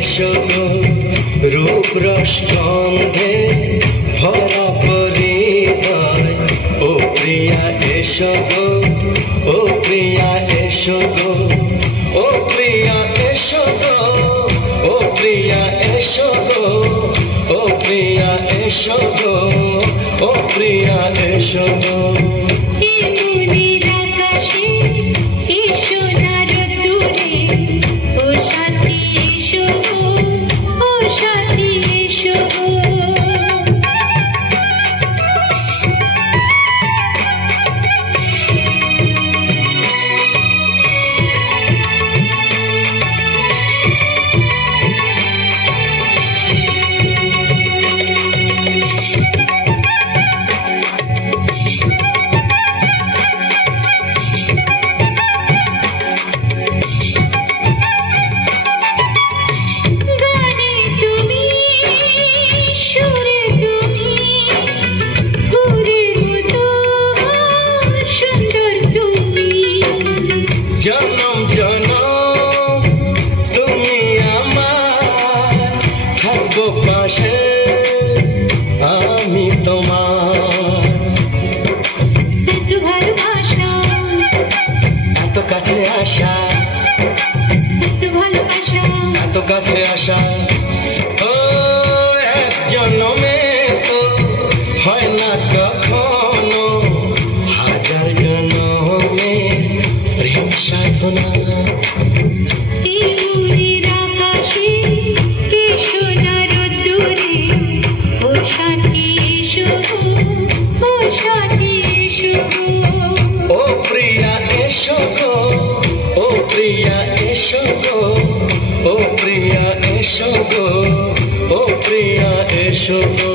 এসো গো রূপ রস গন্ধে ভরা পরিদয় ও প্রিয়া এসো গো ও প্রিয়া এসো গো ও প্রিয়া এসো গো ও প্রিয়া এসো গো ও প্রিয়া এসো গো ও প্রিয়া এসো গো জনম জনম তুমি আমার থাকবো পাশে আমি তোমার এত ভালোবাসা এত কাছে আসা এত ভালোবাসা এত কাছে আসা ও এক জন্মে তো হয় না কখনো হাজার জন্মের প্রেম সাধনা ও প্রিয়া এসো গো ও প্রিয়া এসো গো ও প্রিয়া এসো গো ও প্রিয়া এসো গো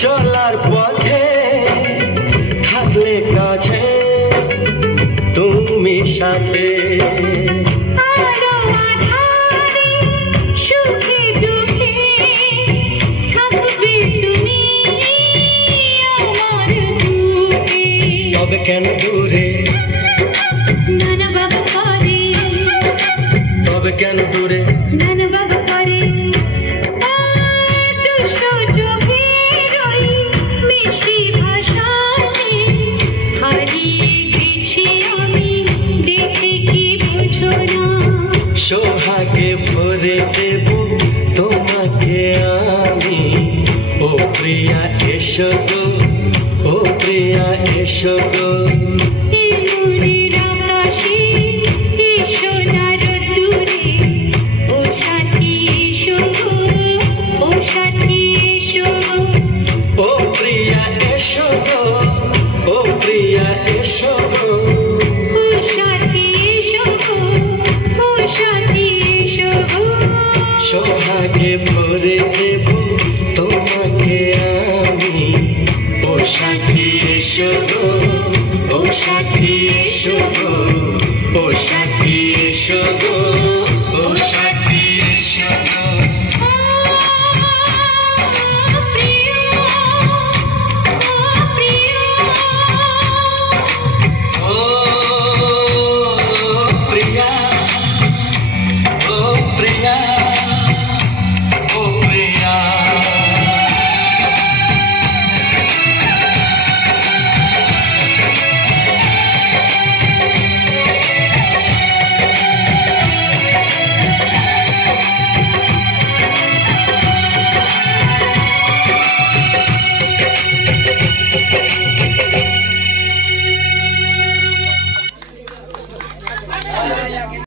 চলার পথে থাকলে কাছে তুমি সাথে তবে কেন দূরে নানা বাবা করে তবে কেন দূরে নানা বাবা করে সোহাগে ভরে দেব তোমাকে আমি ও প্রিয়া এসো গো ও প্রিয়া এসো গো ও প্রিয়া এসো গো ও প্রিয়া এসো গো সোহাগে ভরে দেব তোমাকে আমি ও সাথী এসো গো ও সাথী এসো গো ও সাথী এসো গো।